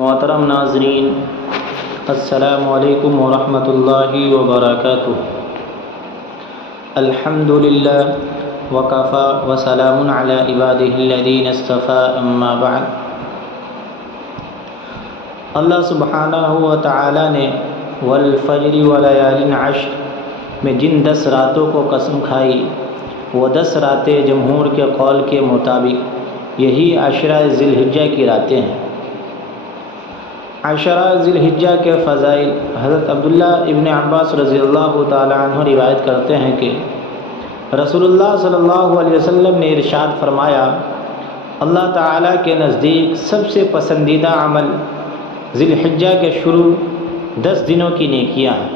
محترم ناظرین، السلام علیکم ورحمۃ اللہ وبرکاتہ۔ الحمد للہ وکفی وسلام علی عبادہ الذین اصطفیٰ، اما بعد۔ اللہ سبحانہ و تعالی نے والفجر ولیال عشر میں جن 10 راتوں کو قسم کھائی، وہ 10 راتیں جمہور کے قول کے مطابق یہی عشرہ ذی الحجہ کی راتیں ہیں۔ عشرہ ذی الحجہ کے فضائل حضرت عبداللہ ابن عباس رضی اللہ تعالی عنہ روایت کرتے ہیں کہ رسول اللہ صلی اللہ علیہ وسلم نے ارشاد فرمایا، اللہ تعالیٰ کے نزدیک سب سے پسندیدہ عمل ذی الحجہ کے شروع 10 دنوں کی نیکیاں ہیں۔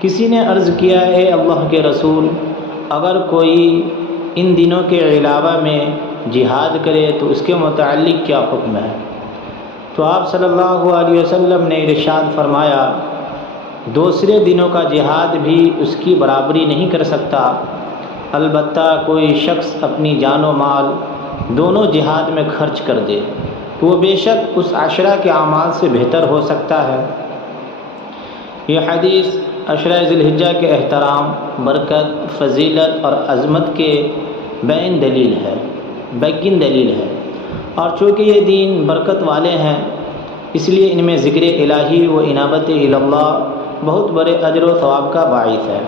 کسی نے عرض کیا، اے اللہ کے رسول، اگر کوئی ان دنوں کے علاوہ میں جہاد کرے تو اس کے متعلق کیا حکم ہے؟ تو آپ صلی اللہ علیہ وسلم نے ارشاد فرمایا، دوسرے دنوں کا جہاد بھی اس کی برابری نہیں کر سکتا، البتہ کوئی شخص اپنی جان و مال دونوں جہاد میں خرچ کر دے تو وہ بے شک اس عشرہ کے اعمال سے بہتر ہو سکتا ہے۔ یہ حدیث عشرہ ذی الحجہ کے احترام، برکت، فضیلت اور عظمت کے بین دلیل ہے، اور چونکہ یہ دین برکت والے ہیں اس لیے ان میں ذکر الہی و انابت اللہ بہت بڑے اجر و ثواب کا باعث ہے۔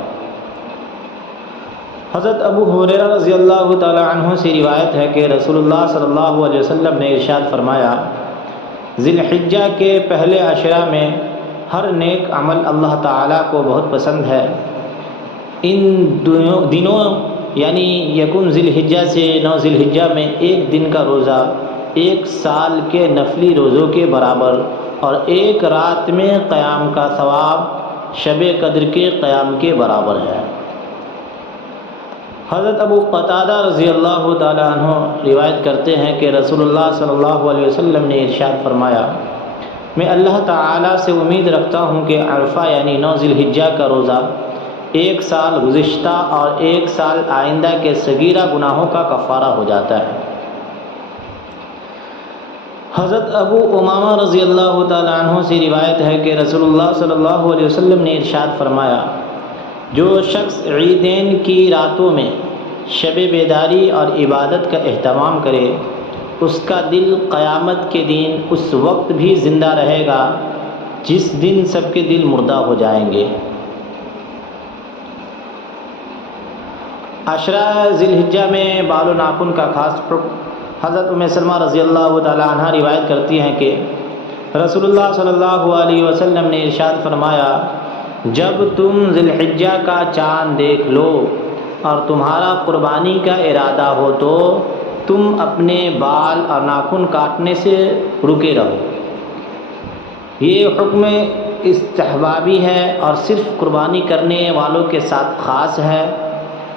حضرت ابو ہریرہ رضی اللہ تعالی عنہ سے روایت ہے کہ رسول اللہ صلی اللہ علیہ وسلم نے ارشاد فرمایا، ذی الحجہ کے پہلے عشرہ میں ہر نیک عمل اللہ تعالیٰ کو بہت پسند ہے۔ ان دنوں یعنی یکم ذی الحجہ سے 9 ذی الحجہ میں ایک دن کا روزہ 1 سال کے نفلی روزوں کے برابر، اور 1 رات میں قیام کا ثواب شب قدر کے قیام کے برابر ہے۔ حضرت ابو قتادہ رضی اللہ تعالی عنہ روایت کرتے ہیں کہ رسول اللہ صلی اللہ علیہ وسلم نے ارشاد فرمایا، میں اللہ تعالیٰ سے امید رکھتا ہوں کہ عرفہ یعنی 9 ذی الحجہ کا روزہ 1 سال گزشتہ اور 1 سال آئندہ کے صغیرہ گناہوں کا کفارہ ہو جاتا ہے۔ حضرت ابو امامہ رضی اللہ تعالی عنہ سے روایت ہے کہ رسول اللہ صلی اللہ علیہ وسلم نے ارشاد فرمایا، جو شخص عیدین کی راتوں میں شب بیداری اور عبادت کا اہتمام کرے، اس کا دل قیامت کے دن اس وقت بھی زندہ رہے گا جس دن سب کے دل مردہ ہو جائیں گے۔ عشرہ ذی الحجہ میں بال و ناخن کا خاص حکم۔ حضرت ام سلمہ رضی اللہ تعالی عنہ روایت کرتی ہیں کہ رسول اللہ صلی اللہ علیہ وسلم نے ارشاد فرمایا، جب تم ذی الحجہ کا چاند دیکھ لو اور تمہارا قربانی کا ارادہ ہو تو تم اپنے بال اور ناخن کاٹنے سے رکے رہو۔ یہ حکم استحبابی ہے اور صرف قربانی کرنے والوں کے ساتھ خاص ہے،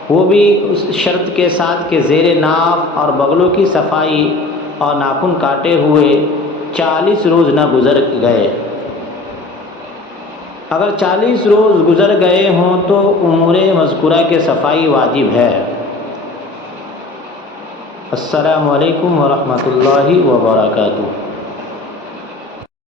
وہ بھی اس شرط کے ساتھ کہ زیر ناف اور بغلوں کی صفائی اور ناخن کاٹے ہوئے 40 روز نہ گزر گئے۔ اگر 40 روز گزر گئے ہوں تو امور مذکورہ کے صفائی واجب ہے۔ السلام علیکم ورحمۃ اللہ وبرکاتہ۔